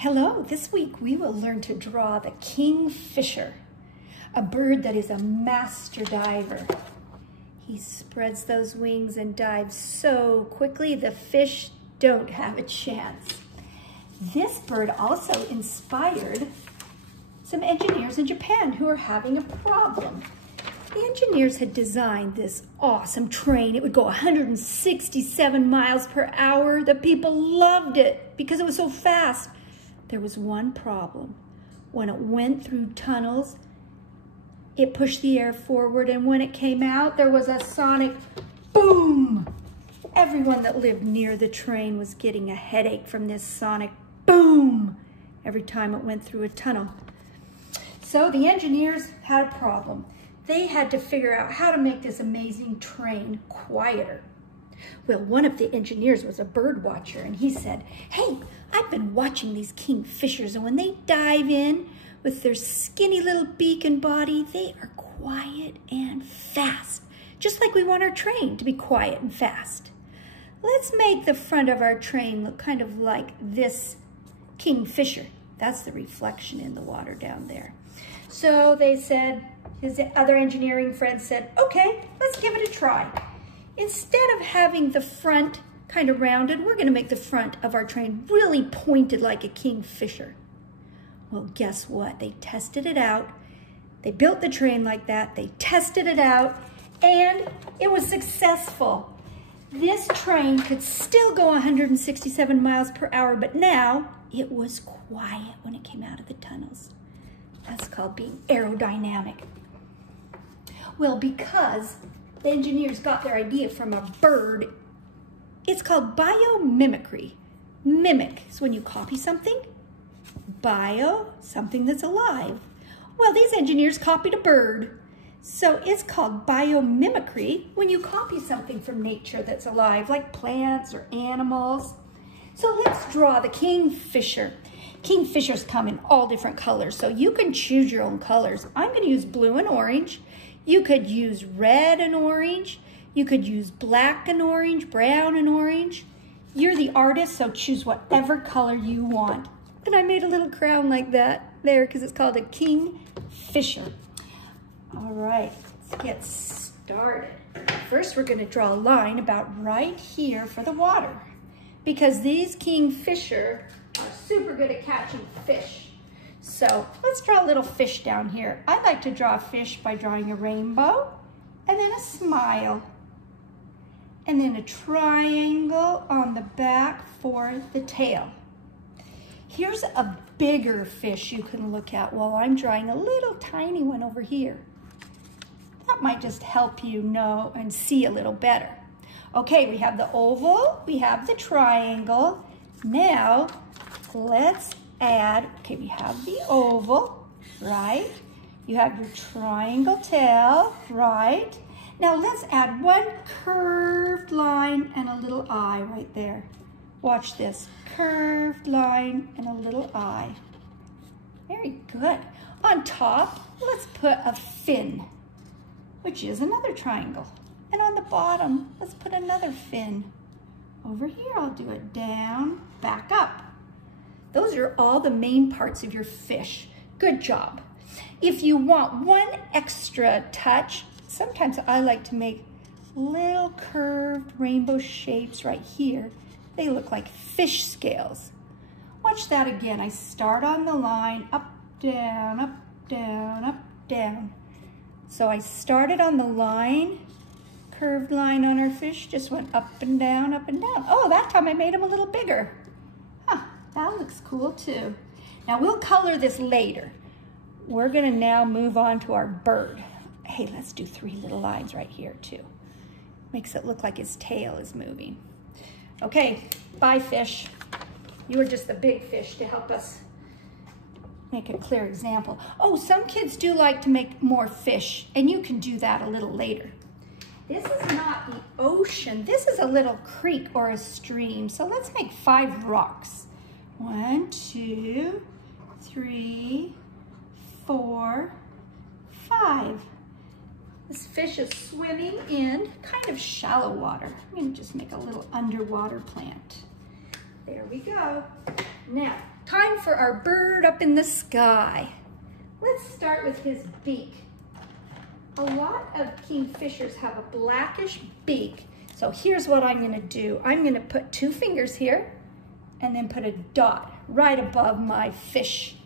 Hello, this week we will learn to draw the kingfisher, a bird that is a master diver. He spreads those wings and dives so quickly the fish don't have a chance. This bird also inspired some engineers in Japan who are having a problem. The engineers had designed this awesome train. It would go 167 miles per hour. The people loved it because it was so fast. There was one problem. When it went through tunnels, it pushed the air forward, and when it came out, there was a sonic boom. Everyone that lived near the train was getting a headache from this sonic boom every time it went through a tunnel. So the engineers had a problem. They had to figure out how to make this amazing train quieter. Well, one of the engineers was a bird watcher, and he said, "Hey, I've been watching these kingfishers, and when they dive in with their skinny little beak and body, they are quiet and fast, just like we want our train to be quiet and fast. Let's make the front of our train look kind of like this kingfisher." That's the reflection in the water down there. So they said, his other engineering friends said, "Okay, let's give it a try. Instead of having the front kind of rounded, we're gonna make the front of our train really pointed like a kingfisher." Well, guess what? They tested it out. They built the train like that. They tested it out, and it was successful. This train could still go 167 miles per hour, but now it was quiet when it came out of the tunnels. That's called being aerodynamic. Well, because the engineers got their idea from a bird, it's called biomimicry. Mimic is when you copy something. Bio, something that's alive. Well, these engineers copied a bird. So it's called biomimicry when you copy something from nature that's alive, like plants or animals. So let's draw the kingfisher. Kingfishers come in all different colors, so you can choose your own colors. I'm going to use blue and orange. You could use red and orange. You could use black and orange, brown and orange. You're the artist, so choose whatever color you want. And I made a little crown like that there because it's called a kingfisher. All right, let's get started. First, we're going to draw a line about right here for the water because these kingfisher are super good at catching fish. So let's draw a little fish down here. I like to draw a fish by drawing a rainbow and then a smile and then a triangle on the back for the tail. Here's a bigger fish you can look at while I'm drawing a little tiny one over here. That might just help you know and see a little better. Okay, we have the oval, we have the triangle. Now, let's add, okay, we have the oval, right? You have your triangle tail, right? Now let's add one curved line and a little eye right there. Watch this, curved line and a little eye. Very good. On top, let's put a fin, which is another triangle. And on the bottom, let's put another fin. Over here, I'll do it down, back up. Those are all the main parts of your fish. Good job. If you want one extra touch, sometimes I like to make little curved rainbow shapes right here. They look like fish scales. Watch that again. I start on the line, up, down, up, down, up, down. So I started on the line, curved line on our fish, just went up and down, up and down. Oh, that time I made them a little bigger. Huh, that looks cool too. Now we'll color this later. We're gonna now move on to our bird. Hey, let's do 3 little lines right here too. Makes it look like his tail is moving. Okay, bye fish. You are just the big fish to help us make a clear example. Oh, some kids do like to make more fish, and you can do that a little later. This is not the ocean. This is a little creek or a stream. So let's make 5 rocks. 1, 2, 3, 4, 5. This fish is swimming in kind of shallow water. I'm gonna just make a little underwater plant. There we go. Now, time for our bird up in the sky. Let's start with his beak. A lot of kingfishers have a blackish beak. So here's what I'm gonna do. I'm gonna put 2 fingers here and then put a dot right above my fish.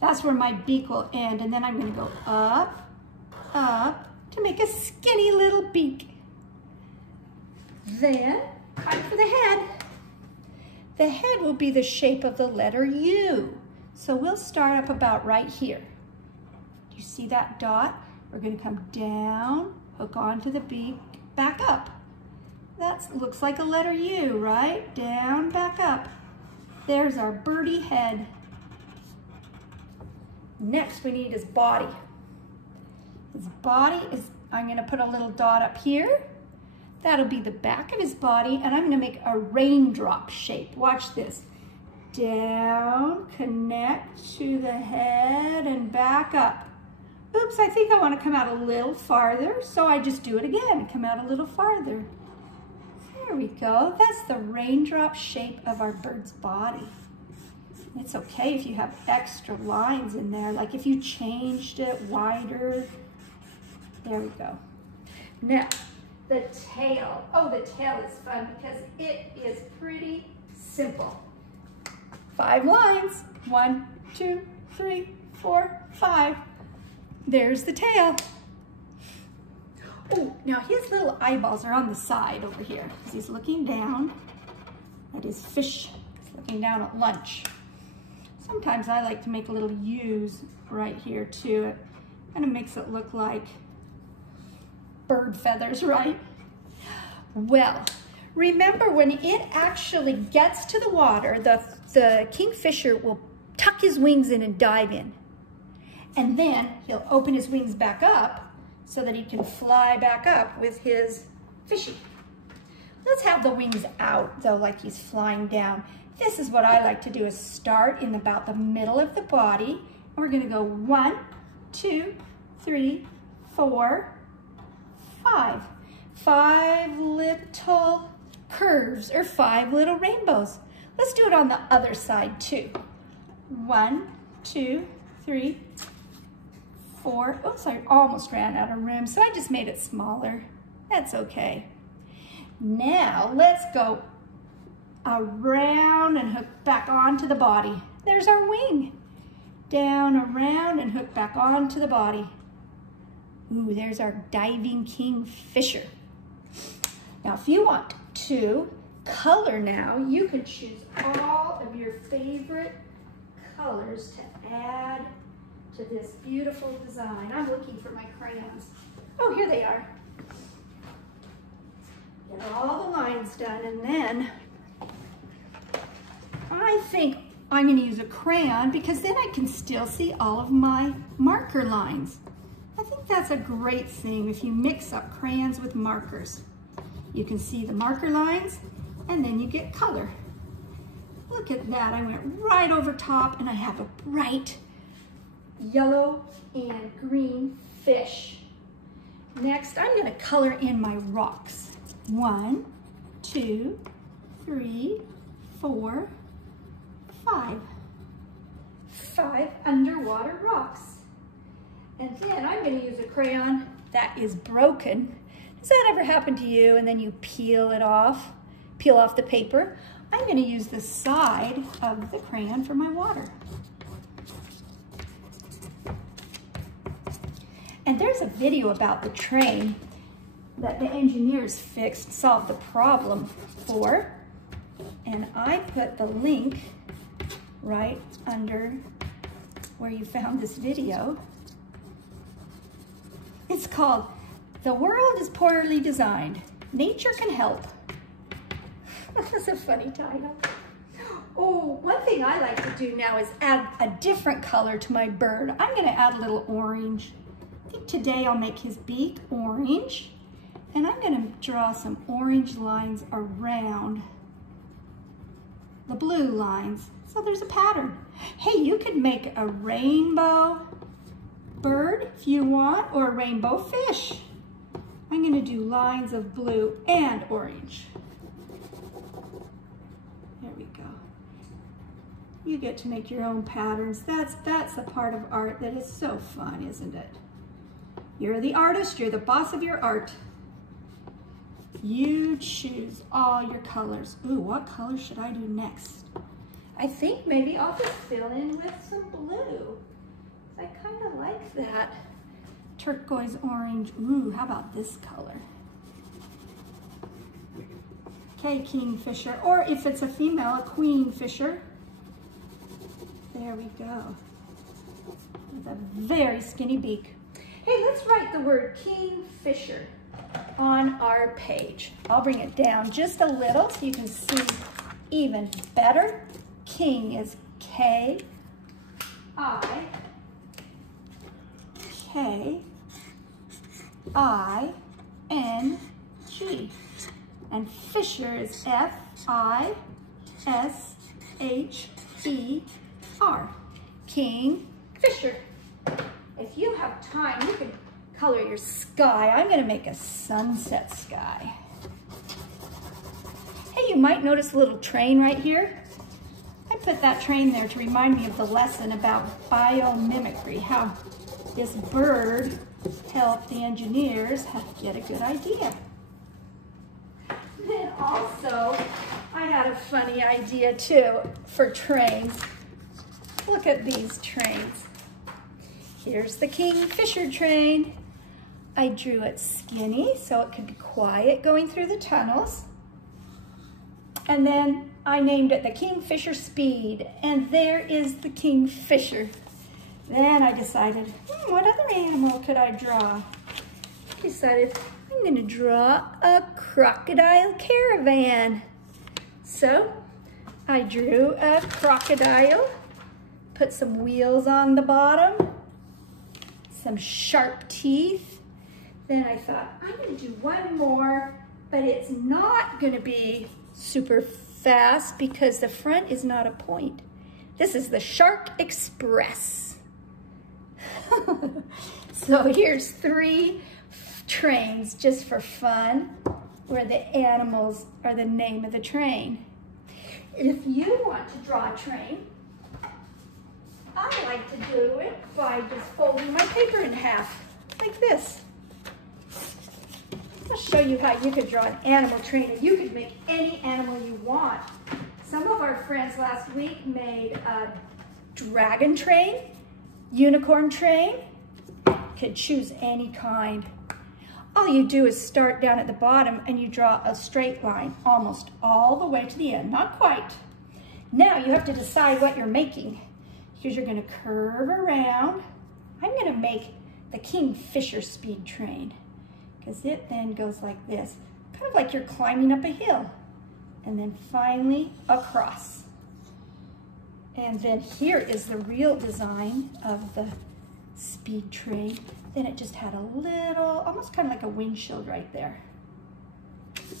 That's where my beak will end. And then I'm gonna go up, up to make a skinny little beak. Then, time for the head. The head will be the shape of the letter U. So we'll start up about right here. Do you see that dot? We're gonna come down, hook onto the beak, back up. That looks like a letter U, right? Down, back up. There's our birdie head. Next, we need his body. His body is, I'm gonna put a little dot up here. That'll be the back of his body, and I'm gonna make a raindrop shape. Watch this. Down, connect to the head, and back up. Oops, I think I wanna come out a little farther, so I just do it again. Come out a little farther. There we go. That's the raindrop shape of our bird's body. It's okay if you have extra lines in there, like if you changed it wider. There we go. Now, the tail. Oh, the tail is fun because it is pretty simple. 5 lines. 1, 2, 3, 4, 5. There's the tail. Oh, now his little eyeballs are on the side over here because he's looking down at his fish. He's looking down at lunch. Sometimes I like to make little U's right here too. It kind of makes it look like bird feathers, right? Well, remember when it actually gets to the water, the kingfisher will tuck his wings in and dive in. And then he'll open his wings back up so that he can fly back up with his fishy. Let's have the wings out though, like he's flying down. This is what I like to do, is start in about the middle of the body. And we're gonna go 1, 2, 3, 4, 5. 5 little curves or 5 little rainbows. Let's do it on the other side too. 1, 2, 3, 4. Oops, I almost ran out of room, so I just made it smaller. That's okay. Now let's go around and hook back onto the body. There's our wing. Down, around, and hook back onto the body. Ooh, there's our diving kingfisher. Now, if you want to color now, you could choose all of your favorite colors to add to this beautiful design. I'm looking for my crayons. Oh, here they are. Get all the lines done, and then I think I'm going to use a crayon because then I can still see all of my marker lines. I think that's a great thing if you mix up crayons with markers. You can see the marker lines and then you get color. Look at that, I went right over top and I have a bright yellow and green fish. Next, I'm going to color in my rocks. 1, 2, 3, 4, 5. 5 underwater rocks. And then I'm going to use a crayon that is broken. Does that ever happen to you? And then you peel it off, peel off the paper. I'm going to use the side of the crayon for my water. And there's a video about the train that the engineers fixed, solved the problem for. And I put the link right under where you found this video. It's called "The World is Poorly Designed. Nature Can Help." That's a funny title. Oh, one thing I like to do now is add a different color to my bird. I'm going to add a little orange. I think today I'll make his beak orange. And I'm going to draw some orange lines around the blue lines. So there's a pattern. Hey, you could make a rainbow bird if you want, or a rainbow fish. I'm going to do lines of blue and orange. There we go. You get to make your own patterns. That's a part of art that is so fun, isn't it? You're the artist, you're the boss of your art. You choose all your colors. Ooh, what color should I do next? I think maybe I'll just fill in with some blue. I kind of like that. Turquoise orange. Ooh, how about this color? Okay, kingfisher, or if it's a female, a queenfisher. There we go. With a very skinny beak. Hey, let's write the word kingfisher on our page. I'll bring it down just a little so you can see even better. King is K-I-K-K. I-N-G. And Fisher is F-I-S-H-E-R. King Fisher. If you have time, you can color your sky. I'm gonna make a sunset sky. Hey, you might notice a little train right here. I put that train there to remind me of the lesson about biomimicry, how this bird helped the engineers get a good idea. Then also, I had a funny idea too for trains. Look at these trains. Here's the Kingfisher train. I drew it skinny so it could be quiet going through the tunnels. And then I named it the Kingfisher Speed, and there is the Kingfisher. Then I decided, what other animal could I draw? I decided I'm gonna draw a crocodile caravan. So I drew a crocodile, put some wheels on the bottom, some sharp teeth. Then I thought, I'm gonna do one more, but it's not gonna be super fast because the front is not a point. This is the Shark Express. So here's 3 trains just for fun, where the animals are the name of the train. If you want to draw a train, I like to do it by just folding my paper in half, like this. I'll show you how you could draw an animal train, or you could make any animal you want. Some of our friends last week made a dragon train, unicorn train. Could choose any kind. All you do is start down at the bottom and you draw a straight line almost all the way to the end, not quite. Now you have to decide what you're making, because you're gonna curve around. I'm gonna make the Kingfisher Speed train, because it then goes like this, kind of like you're climbing up a hill, and then finally across. And then here is the real design of the speed train. Then it just had a little, almost kind of like a windshield right there.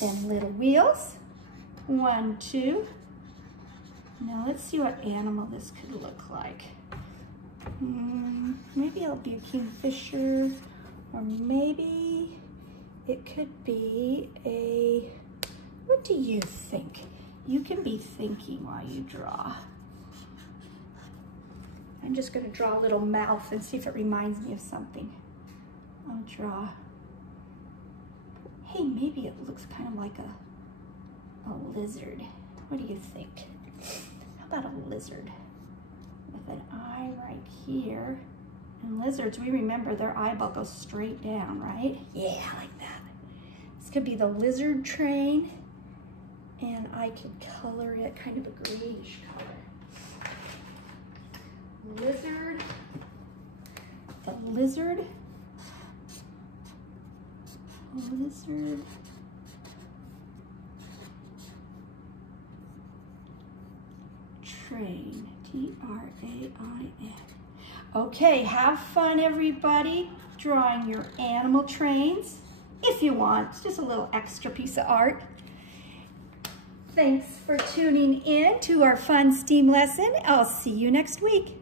Then little wheels, 1, 2. Now let's see what animal this could look like. Maybe it'll be a kingfisher, or maybe it could be a, what do you think? You can be thinking while you draw. I'm just gonna draw a little mouth and see if it reminds me of something. I'll draw, hey, maybe it looks kind of like a lizard. What do you think? How about a lizard with an eye right here? And lizards, we remember their eyeball goes straight down, right? Yeah, like that. This could be the lizard train, and I can color it kind of a greenish color. Lizard, the lizard, train, T-R-A-I-N. Okay, have fun everybody drawing your animal trains. If you want, it's just a little extra piece of art. Thanks for tuning in to our fun STEAM lesson. I'll see you next week.